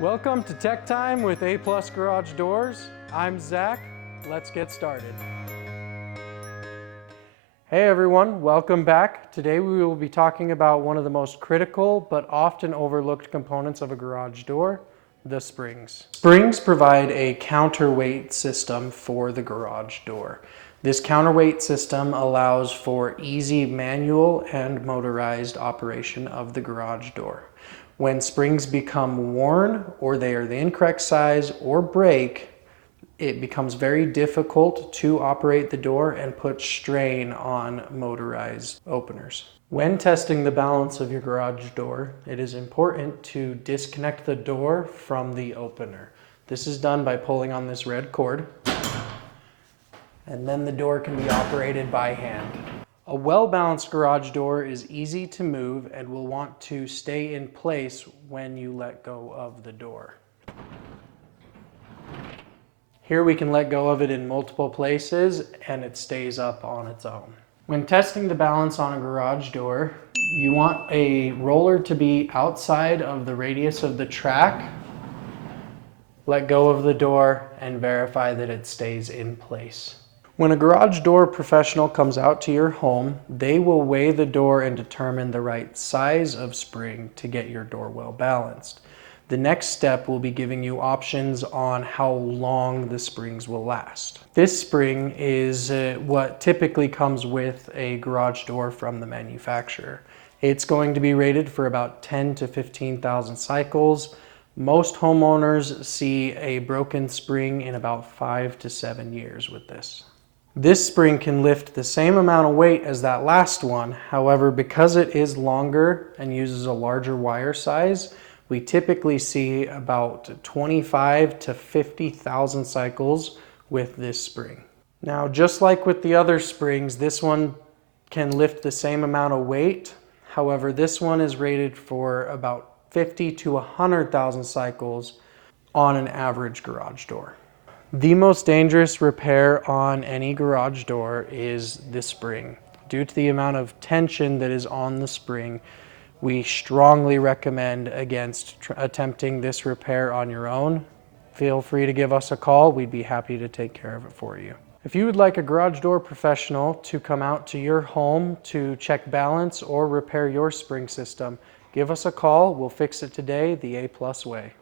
Welcome to Tech Time with A+ Garage Doors. I'm Zach. Let's get started. Hey everyone, welcome back. Today we will be talking about one of the most critical but often overlooked components of a garage door, the springs. Springs provide a counterweight system for the garage door. This counterweight system allows for easy manual and motorized operation of the garage door. When springs become worn or they are the incorrect size or break, it becomes very difficult to operate the door and put strain on motorized openers. When testing the balance of your garage door, it is important to disconnect the door from the opener. This is done by pulling on this red cord, and then the door can be operated by hand. A well-balanced garage door is easy to move and will want to stay in place when you let go of the door. Here we can let go of it in multiple places and it stays up on its own. When testing the balance on a garage door, you want a roller to be outside of the radius of the track. Let go of the door and verify that it stays in place. When a garage door professional comes out to your home, they will weigh the door and determine the right size of spring to get your door well balanced. The next step will be giving you options on how long the springs will last. This spring is what typically comes with a garage door from the manufacturer. It's going to be rated for about 10 to 15,000 cycles. Most homeowners see a broken spring in about 5 to 7 years with this. This spring can lift the same amount of weight as that last one. However, because it is longer and uses a larger wire size, we typically see about 25 to 50,000 cycles with this spring. Now, just like with the other springs, this one can lift the same amount of weight. However, this one is rated for about 50 to 100,000 cycles on an average garage door. The most dangerous repair on any garage door is the spring. Due to the amount of tension that is on the spring, we strongly recommend against attempting this repair on your own. Feel free to give us a call. We'd be happy to take care of it for you. If you would like a garage door professional to come out to your home to check balance or repair your spring system, give us a call. We'll fix it today the A+ way.